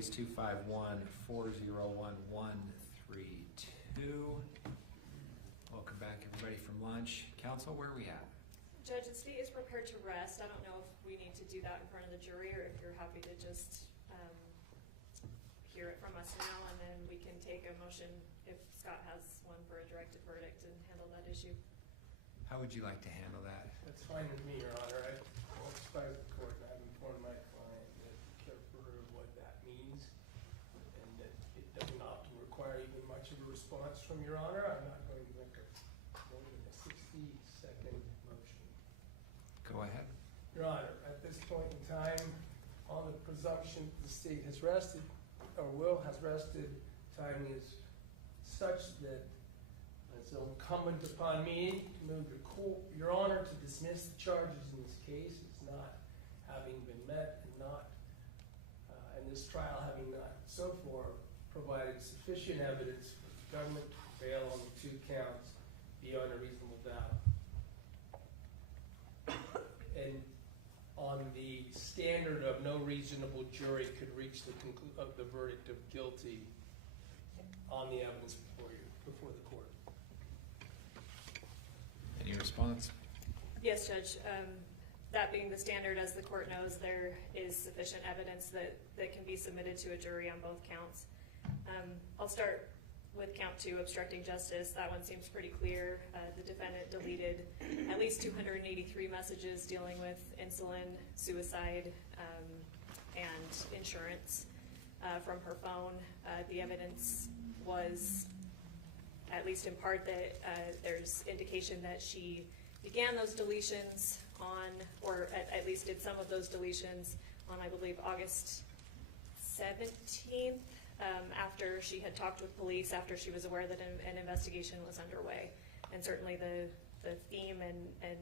case 251-401-132. Welcome back, everybody, from lunch. Counsel, where are we at? Judge, the state is prepared to rest. I don't know if we need to do that in front of the jury or if you're happy to just hear it from us now, and then we can take a motion if Scott has one for a directed verdict and handle that issue. How would you like to handle that? That's fine with me, Your Honor. I will advise the court, and I've informed my client that careful of what that means, and that it does not require even much of a response from Your Honor. I'm not going to make more than a 60-second motion. Go ahead. Your Honor, at this point in time, on the presumption the state has rested, or has rested, time is such that it's incumbent upon me to move the court, Your Honor, to dismiss the charges in this case as not having been met and not, and this trial having not so far provided sufficient evidence for the government to prevail on the 2 counts beyond a reasonable doubt. And on the standard of no reasonable jury could reach the verdict of guilty on the evidence before the court. Any response? Yes, Judge. That being the standard, as the court knows, there is sufficient evidence that can be submitted to a jury on both counts. I'll start with count 2, obstructing justice. That one seems pretty clear. The defendant deleted at least 283 messages dealing with insulin, suicide, and insurance from her phone. The evidence was, at least in part, that there's indication that she began those deletions on, or at least did some of those deletions on, I believe, August 17th, after she had talked with police, after she was aware that an investigation was underway. And certainly the theme and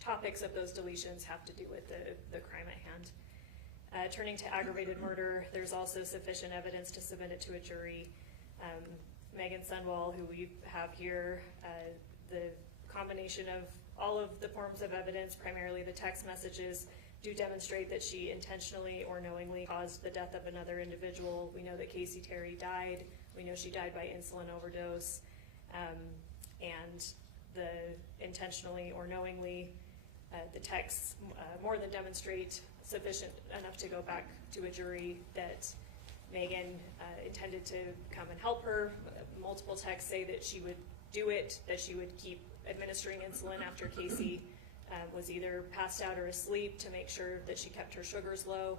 topics of those deletions have to do with the crime at hand. Turning to aggravated murder, there's also sufficient evidence to submit it to a jury. Meggan Sundwall, who we have here, the combination of all of the forms of evidence, primarily the text messages, do demonstrate that she intentionally or knowingly caused the death of another individual. We know that Kacee Terry died. We know she died by insulin overdose. And the intentionally or knowingly, the texts more than demonstrate sufficient enough to go back to a jury that Meggan intended to come and help her. Multiple texts say that she would do it, that she would keep administering insulin after Kacee was either passed out or asleep to make sure that she kept her sugars low.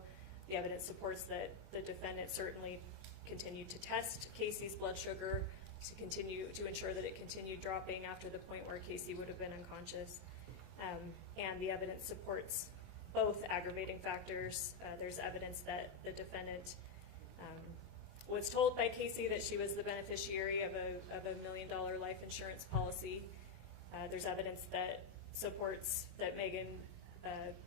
The evidence supports that the defendant certainly continued to test Kacee's blood sugar to ensure that it continued dropping after the point where Kacee would have been unconscious. And the evidence supports both aggravating factors. There's evidence that the defendant was told by Kacee that she was the beneficiary of a $1 million life insurance policy. There's evidence that supports that Meggan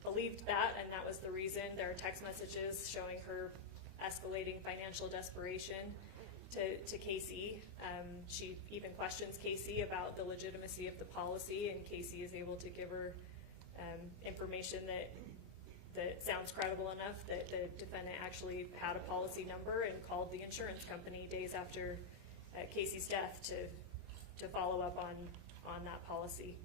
believed that, and that was the reason. There are text messages showing her escalating financial desperation to Kacee. She even questions Kacee about the legitimacy of the policy, and Kacee is able to give her information that sounds credible enough that the defendant actually had a policy number and called the insurance company days after Kacee's death to follow up on that policy.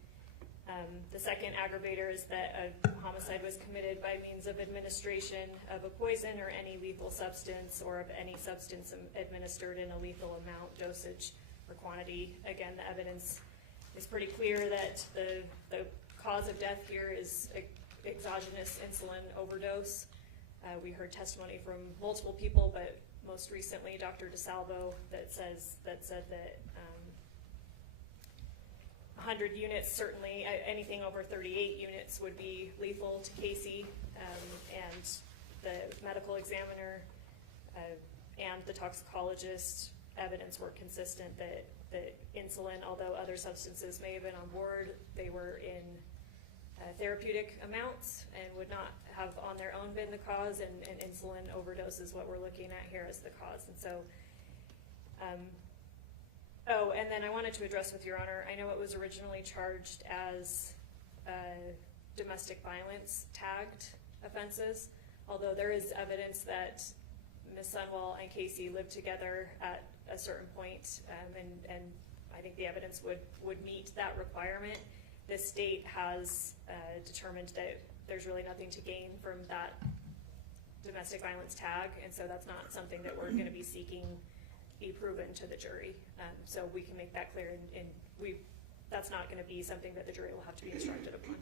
The second aggravator is that a homicide was committed by means of administration of a poison or any lethal substance, or of any substance administered in a lethal amount, dosage, or quantity. Again, the evidence is pretty clear that the cause of death here is exogenous insulin overdose. We heard testimony from multiple people, but most recently Dr. DeSalvo that said that 100 units, certainly anything over 38 units would be lethal to Kacee, and the medical examiner and the toxicologist evidence were consistent that insulin, although other substances may have been on board, they were in therapeutic amounts and would not have on their own been the cause, and insulin overdose is what we're looking at here as the cause. And so and then I wanted to address with Your Honor, I know it was originally charged as domestic violence tagged offenses. although there is evidence that Ms. Sundwall and Kacee lived together at a certain point, and I think the evidence would meet that requirement. The state has determined that there's really nothing to gain from that domestic violence tag, and so that's not something that we're going to be seeking be proven to the jury. So we can make that clear, and that's not going to be something that the jury will have to be instructed upon.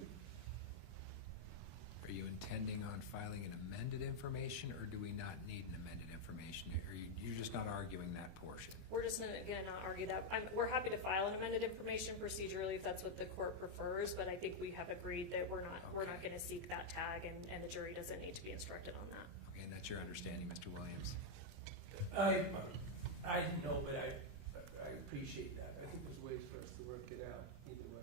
Are you intending on filing an amended information, or do we not need an amended information? Or you're just not arguing that portion? We're just gonna not argue that. We're happy to file an amended information procedurally if that's what the court prefers, but I think we have agreed that we're not gonna seek that tag, and the jury doesn't need to be instructed on that. Okay, and that's your understanding, Mr. Williams? I know, but I appreciate that. I think there's ways for us to work it out either way.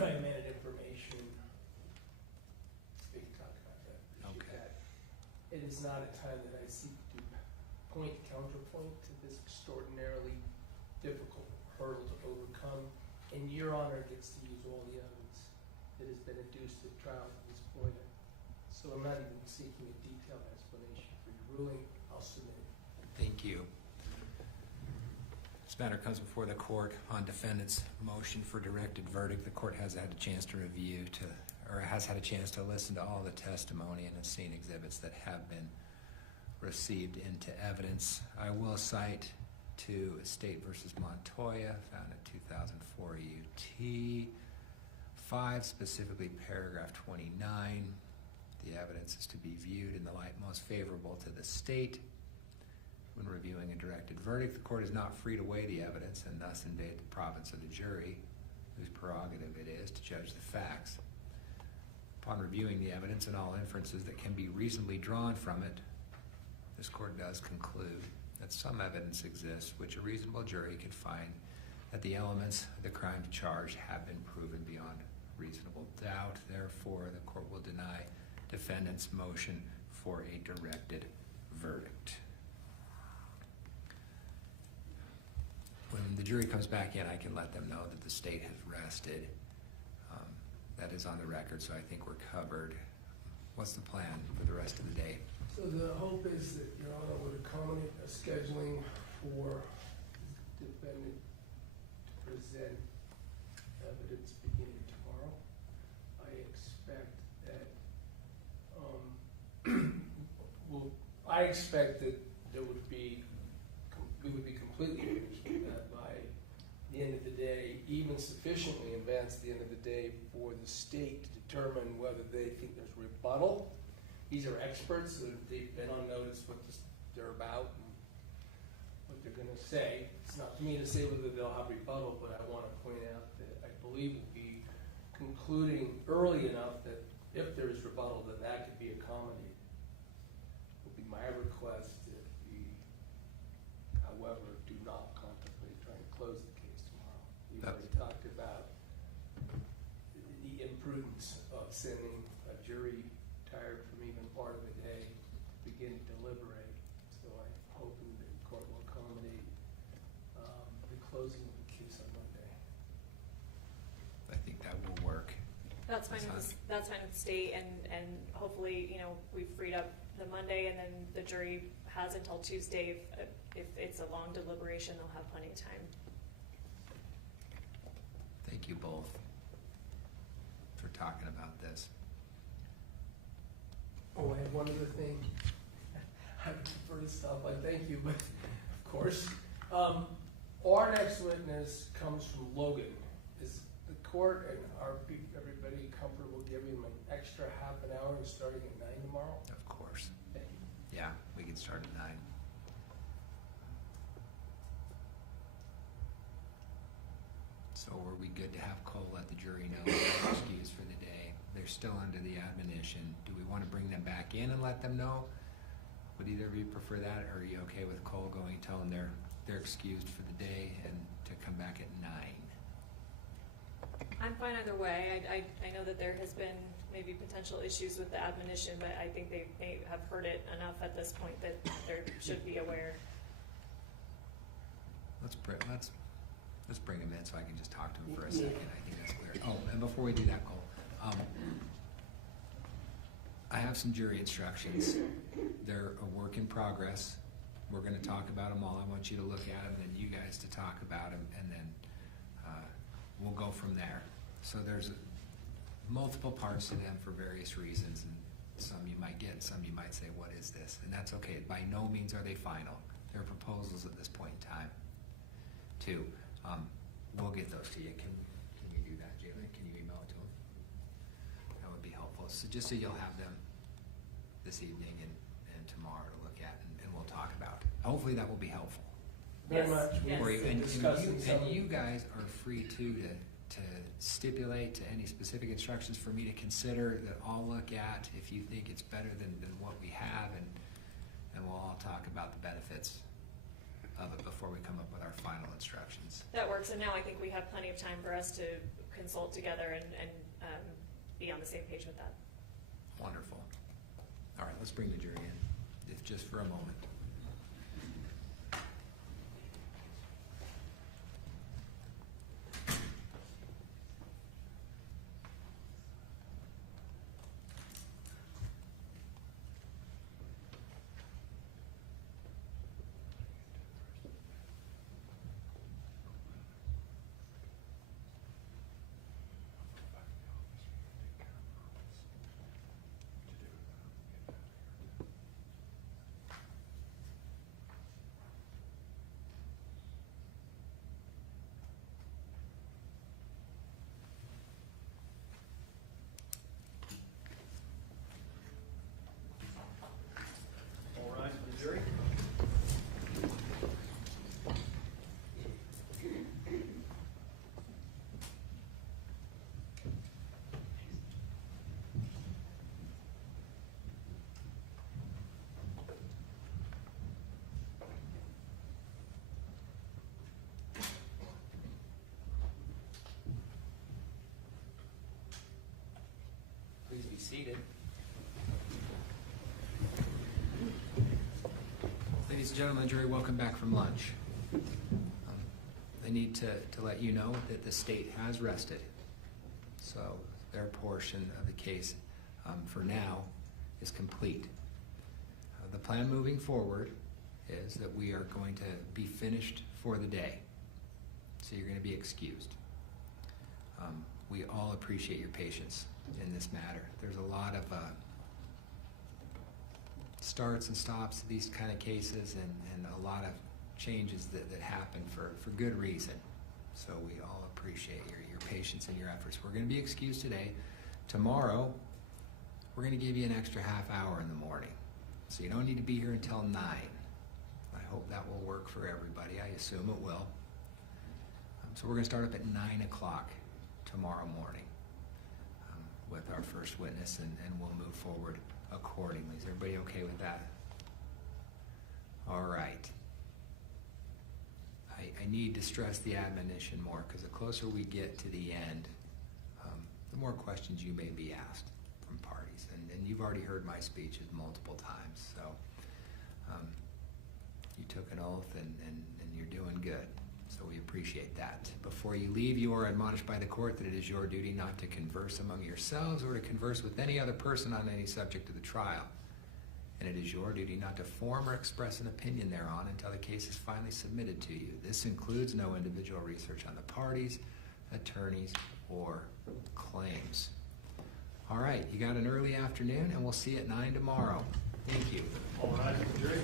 By amended information, we can talk about that. Appreciate Okay. that. It is not a time that I seek to counterpoint to this extraordinarily difficult hurdle to overcome, and Your Honor gets to use all the evidence that has been adduced at trial at this point. So I'm not even seeking a detailed explanation for your ruling. I'll submit it. Thank you. This matter comes before the court on defendant's motion for directed verdict. The court has had a chance to review has had a chance to listen to all the testimony and has seen exhibits that have been received into evidence. I will cite to State versus Montoya, found in 2004 UT 5, specifically paragraph 29. The evidence is to be viewed in the light most favorable to the state. When reviewing a directed verdict, the court is not free to weigh the evidence and thus invade the province of the jury, whose prerogative it is to judge the facts. Upon reviewing the evidence and all inferences that can be reasonably drawn from it, this court does conclude that some evidence exists which a reasonable jury could find that the elements of the crime charged have been proven beyond reasonable doubt. Therefore, the court will deny defendant's motion for a directed verdict. When the jury comes back in, I can let them know that the state has rested. That is on the record, so I think we're covered. What's the plan for the rest of the day? So the hope is that Your Honor would accommodate a scheduling for the defendant to present evidence beginning tomorrow. I expect that we would be completely finished with that by the end of the day, even sufficiently advanced the end of the day for the state to determine whether they think there's rebuttal. These are experts, so they've been on notice what they're about and what they're going to say. It's not for me to say whether they'll have rebuttal, but I want to point out that I believe we'll be concluding early enough that if there is rebuttal, then that could be accommodated. It will be my request that we, however, do not contemplate trying to close the case tomorrow. We've already talked about the imprudence of sending a jury tired from even part of the day to begin to deliberate. So I'm hoping that the court will accommodate the closing of the case on Monday. I think that will work. That's fine with the state, and hopefully, we've freed up the Monday, and then the jury has until Tuesday. If it's a long deliberation, they'll have plenty of time. Thank you both for talking about this. Oh, I have one other thing. I prefer to stop. I thank you, but of course. Our next witness comes from Logan. Is the court and everybody comfortable giving him an extra half an hour and starting at 9 tomorrow? Of course. Thank you. Yeah, we can start at 9. So are we good to have Cole let the jury know they're excused for the day? They're still under the admonition. Do we want to bring them back in and let them know? Would either of you prefer that, or are you okay with Cole going, telling them they're excused for the day and to come back at 9? I'm fine either way. I know that there has been maybe potential issues with the admonition, but I think they may have heard it enough at this point that they should be aware. Let's bring him in so I can just talk to him for a second. I think that's clear. Oh, and before we do that, Cole, I have some jury instructions. They're a work in progress. We're gonna talk about them all. I want you to look at them and you guys to talk about them, and then we'll go from there. So there's multiple parts to them for various reasons, and some you might get, and some you might say, what is this? And that's okay. By no means are they final. They're proposals at this point in time. Two, we'll get those to you. Can you do that, Jalen? Can you email it to them? That would be helpful. So just so you'll have them this evening and tomorrow to look at, and we'll talk about. Hopefully that will be helpful Very Yes, much. yes. for you. Discussing some- And you guys are free to stipulate to any specific instructions for me to consider that I'll look at if you think it's better than what we have, and we'll all talk about the benefits of it before we come up with our final instructions. That works, and now I think we have plenty of time for us to consult together and be on the same page with that. Wonderful. All right, let's bring the jury in, if just for a moment. All rise for the jury. Please be seated. Ladies and gentlemen, jury, welcome back from lunch. I need to let you know that the state has rested. So their portion of the case, for now, is complete. The plan moving forward is that we are going to be finished for the day. So you're gonna be excused. We all appreciate your patience in this matter. There's a lot of starts and stops to these kind of cases, and a lot of changes that happen for good reason. So we all appreciate your patience and your efforts. We're gonna be excused today. Tomorrow, we're gonna give you an extra half hour in the morning. So you don't need to be here until 9. I hope that will work for everybody. I assume it will. So we're gonna start up at 9 o'clock tomorrow morning with our first witness, and we'll move forward accordingly. Is everybody okay with that? All right. I need to stress the admonition more, because the closer we get to the end, the more questions you may be asked from parties. And you've already heard my speeches multiple times, so you took an oath, and you're doing good. So we appreciate that. Before you leave, you are admonished by the court that it is your duty not to converse among yourselves or to converse with any other person on any subject of the trial. And it is your duty not to form or express an opinion thereon until the case is finally submitted to you. This includes no individual research on the parties, attorneys, or claims. All right, you got an early afternoon, and we'll see you at 9 tomorrow. Thank you. All rise for the jury.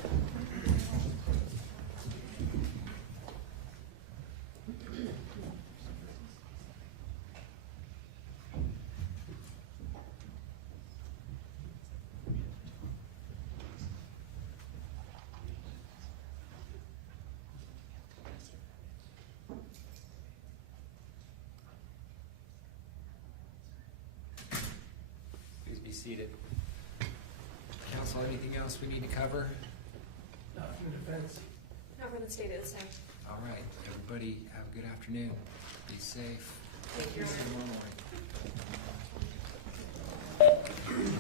Please be seated. Counsel, anything else we need to cover? Not from the defense. Not for the state at this time. All right, everybody have a good afternoon. Be safe. Thank you. See you tomorrow morning.